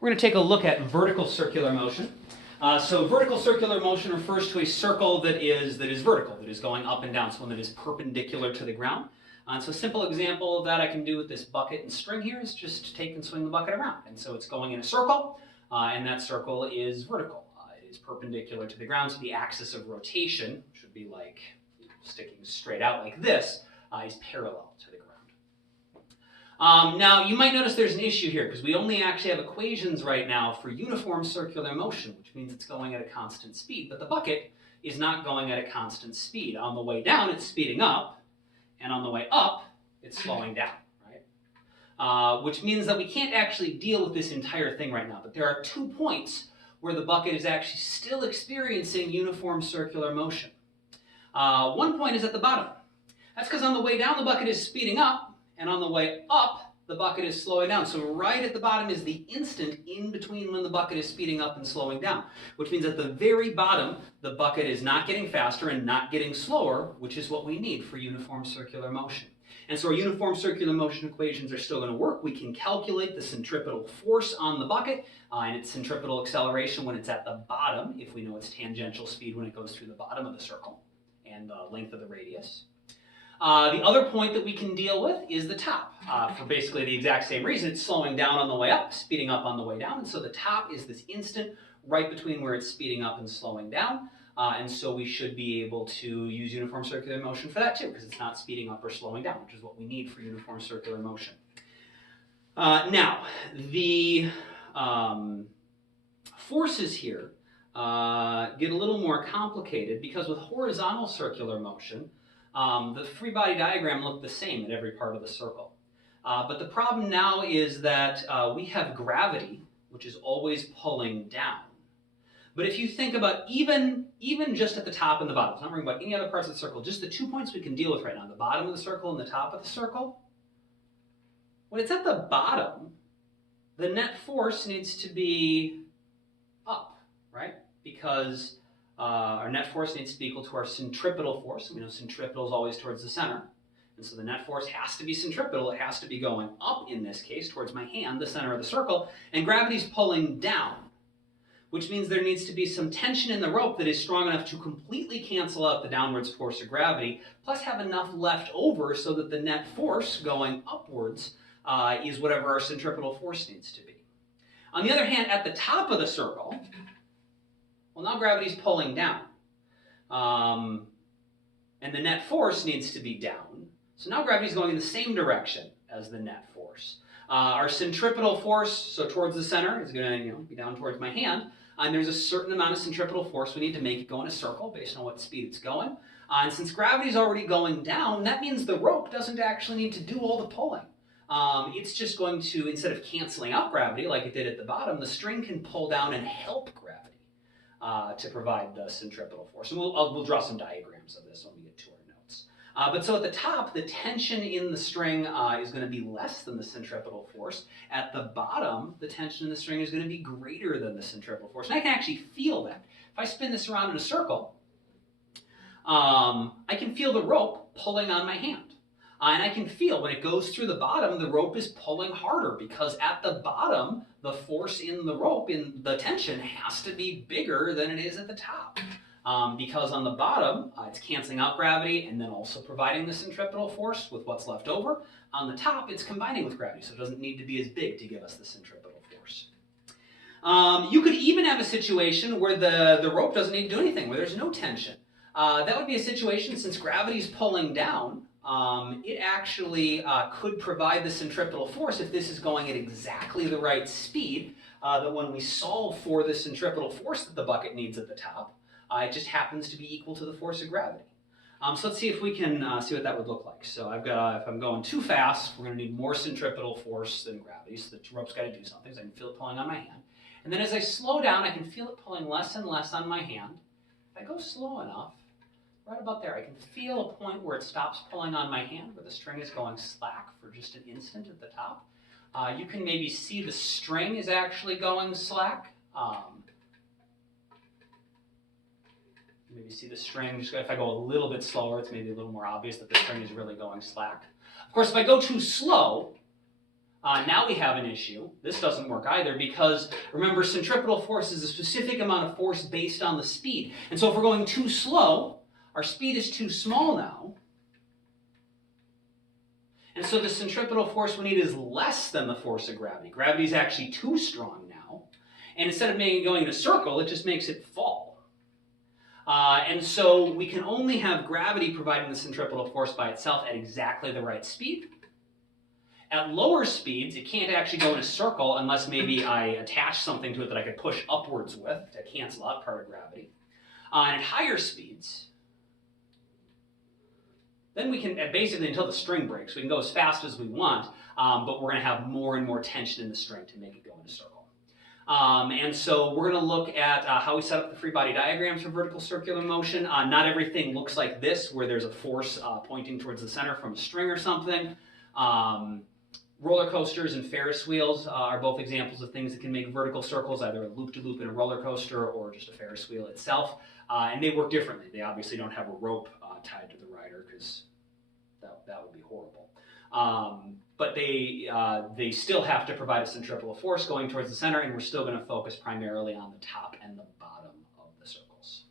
We're going to take a look at vertical circular motion. So vertical circular motion refers to a circle that is vertical, that is going up and down, so one that is perpendicular to the ground. So a simple example of that I can do with this bucket and string here is just take and swing the bucket around. And so it's going in a circle, and that circle is vertical. It is perpendicular to the ground, so the axis of rotation should be like sticking straight out like this, is parallel to the ground. Now, you might notice there's an issue here because we only actually have equations right now for uniform circular motion, which means it's going at a constant speed, but the bucket is not going at a constant speed. On the way down, it's speeding up, and on the way up, it's slowing down, right? Which means that we can't actually deal with this entire thing right now, but there are 2 points where the bucket is actually still experiencing uniform circular motion. One point is at the bottom. That's because on the way down, the bucket is speeding up, and on the way up, the bucket is slowing down. So right at the bottom is the instant in between when the bucket is speeding up and slowing down, which means at the very bottom, the bucket is not getting faster and not getting slower, which is what we need for uniform circular motion. And so our uniform circular motion equations are still going to work. We can calculate the centripetal force on the bucket and its centripetal acceleration when it's at the bottom, if we know its tangential speed when it goes through the bottom of the circle and the length of the radius. The other point that we can deal with is the top, for basically the exact same reason. It's slowing down on the way up, speeding up on the way down, and so the top is this instant right between where it's speeding up and slowing down, and so we should be able to use uniform circular motion for that too, because it's not speeding up or slowing down, which is what we need for uniform circular motion. Now, the forces here get a little more complicated because with horizontal circular motion, the free body diagram looked the same at every part of the circle. But the problem now is that we have gravity, which is always pulling down. But if you think about even just at the top and the bottom, so I'm not worrying about any other parts of the circle, just the 2 points we can deal with right now, the bottom of the circle and the top of the circle, when it's at the bottom, the net force needs to be up, right? Because our net force needs to be equal to our centripetal force. And we know centripetal is always towards the center. And so the net force has to be centripetal. It has to be going up in this case towards my hand, the center of the circle. And gravity's pulling down, which means there needs to be some tension in the rope that is strong enough to completely cancel out the downwards force of gravity, plus have enough left over so that the net force going upwards is whatever our centripetal force needs to be. On the other hand, at the top of the circle, well, now gravity's pulling down, and the net force needs to be down. So now gravity's going in the same direction as the net force. Our centripetal force, so towards the center, is going to be down towards my hand, and there's a certain amount of centripetal force we need to make it go in a circle based on what speed it's going. And since gravity's already going down, that means the rope doesn't actually need to do all the pulling. It's just going to, instead of canceling out gravity like it did at the bottom, the string can pull down and help gravity to provide the centripetal force. And we'll draw some diagrams of this when we get to our notes. But so at the top, the tension in the string is going to be less than the centripetal force. At the bottom, the tension in the string is going to be greater than the centripetal force. And I can actually feel that. If I spin this around in a circle, I can feel the rope pulling on my hand. And I can feel when it goes through the bottom, the rope is pulling harder because at the bottom, the force in the rope, in the tension, has to be bigger than it is at the top. Because on the bottom, it's canceling out gravity and then also providing the centripetal force with what's left over. On the top, it's combining with gravity, so it doesn't need to be as big to give us the centripetal force. You could even have a situation where the rope doesn't need to do anything, where there's no tension. That would be a situation, since gravity's pulling down, it actually could provide the centripetal force if this is going at exactly the right speed, that when we solve for the centripetal force that the bucket needs at the top, it just happens to be equal to the force of gravity. So let's see if we can see what that would look like. So I've got, if I'm going too fast, we're going to need more centripetal force than gravity, so the rope's got to do something, so I can feel it pulling on my hand. And then as I slow down, I can feel it pulling less and less on my hand. If I go slow enough, right about there, I can feel a point where it stops pulling on my hand, where the string is going slack for just an instant at the top. You can maybe see the string is actually going slack. Maybe see the string, just if I go a little bit slower, it's maybe a little more obvious that the string is really going slack. Of course, if I go too slow, Now we have an issue. This doesn't work either because, remember, centripetal force is a specific amount of force based on the speed. And so if we're going too slow, our speed is too small now. And so the centripetal force we need is less than the force of gravity. Gravity is actually too strong now. And instead of making it going in a circle, it just makes it fall. And so we can only have gravity providing the centripetal force by itself at exactly the right speed. At lower speeds, it can't actually go in a circle unless maybe I attach something to it that I could push upwards with to cancel out part of gravity. And at higher speeds, then we can, basically until the string breaks, we can go as fast as we want, but we're going to have more and more tension in the string to make it go in a circle. And so we're going to look at how we set up the free body diagrams for vertical circular motion. Not everything looks like this, where there's a force pointing towards the center from a string or something. Roller coasters and Ferris wheels are both examples of things that can make vertical circles, either a loop-to-loop in a roller coaster or just a Ferris wheel itself. And they work differently. They obviously don't have a rope tied to the rider because that would be horrible. But they still have to provide a centripetal force going towards the center, and we're still going to focus primarily on the top and the bottom of the circles.